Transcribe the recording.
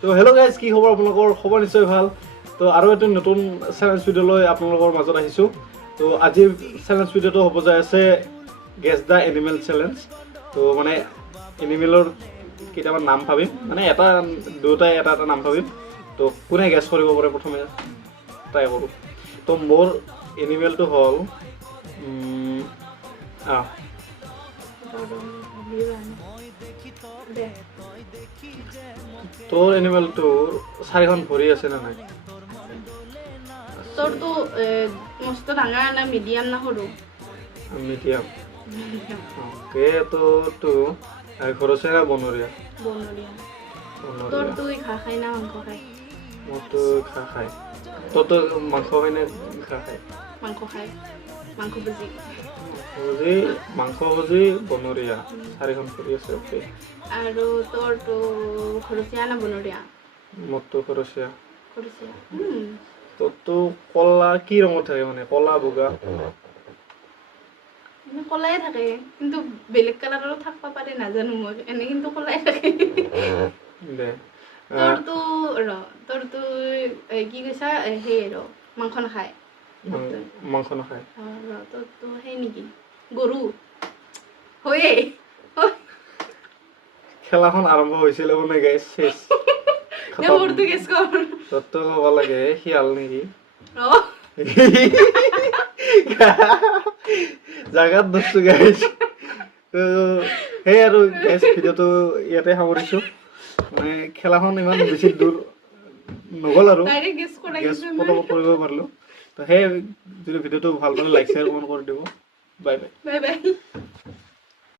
তো hello' guys, কি খবৰ আপোনালোকৰ? খবৰ নিশ্চয় ভাল। তো আৰু এটা নতুন চেলেঞ্জ ভিডিঅ'লৈ আপোনালোকৰ মাজত আহিছোঁ। তো আজিৰ চেলেঞ্জ ভিডিঅ'টো হ'ব যায় আছে গেছ দ্য এনিমেল চেলেঞ্জ। তো মানে এনিমেলৰ কেইটামান নাম ভাবিম, মানে দুটাই এটা নাম ভাবিম। তো কোনে গেছ কৰিব পাৰে প্ৰথমে ট্ৰাই কৰোঁ। তো মোৰ এনিমেলটো হ'ল তোৰ এনিমেলটোৰ 4খন ভৰি আছে নে নাই? তোৰটো মস্ত ডাঙৰ না মিডিয়াম না সৰু? মিডিয়াম। অ'কে, তো ঘৰচীয়া না বনৰীয়া? বনৰীয়া। বনৰীয়া। তোৰটো ঘাঁহ খাই না মাংস খায়? মোৰতো ঘাঁহ খায়। তোৰতো মাংস খায় নে ঘাঁহ খায়? মাংস খায়, মাংস ভুজি। মাংস ভুজি বনৰীয়া, 4খন ভৰি আছে। অ'কে। আৰু তোৰটো ঘৰচীয়া না বনৰীয়া? মোৰতো ঘৰচীয়া। ঘৰচীয়া। তোৰতো কলা কি ৰঙত থাকে, মানে কলা বগা? কলাই থাকে, কিন্তু বেলেগ কালাৰৰো থাকিব পাৰে নাজানো মই, এনে কিন্তু কলাই থাকে। দে তোৰটো কি কৈছা সেই মাংস নাখায়? মাংস নাখায়। তোৰটো সেই নেকি গৰু? হয়ে খেলাখন আৰম্ভ হৈছিলে মানে গাইজ, শেষ। মোৰটো গেছ কৰ। তোৰটো ক'ব লাগে শিয়াল নেকি? জাগাত ধৰছো গাইজ। তো সেই আৰু গাইজ, ভিডিঅ'টো ইয়াতে সামৰিছোঁ। মানে খেলাখন ইমান বেছি দূৰ নগ'ল আৰু গেছ পটাপট কৰিব পাৰিলোঁ। তো সেই যদি ভিডিঅ'টো ভাল পালে লাইক শ্বেয়াৰ কমেণ্ট কৰি দিব। Bye bye. Bye bye.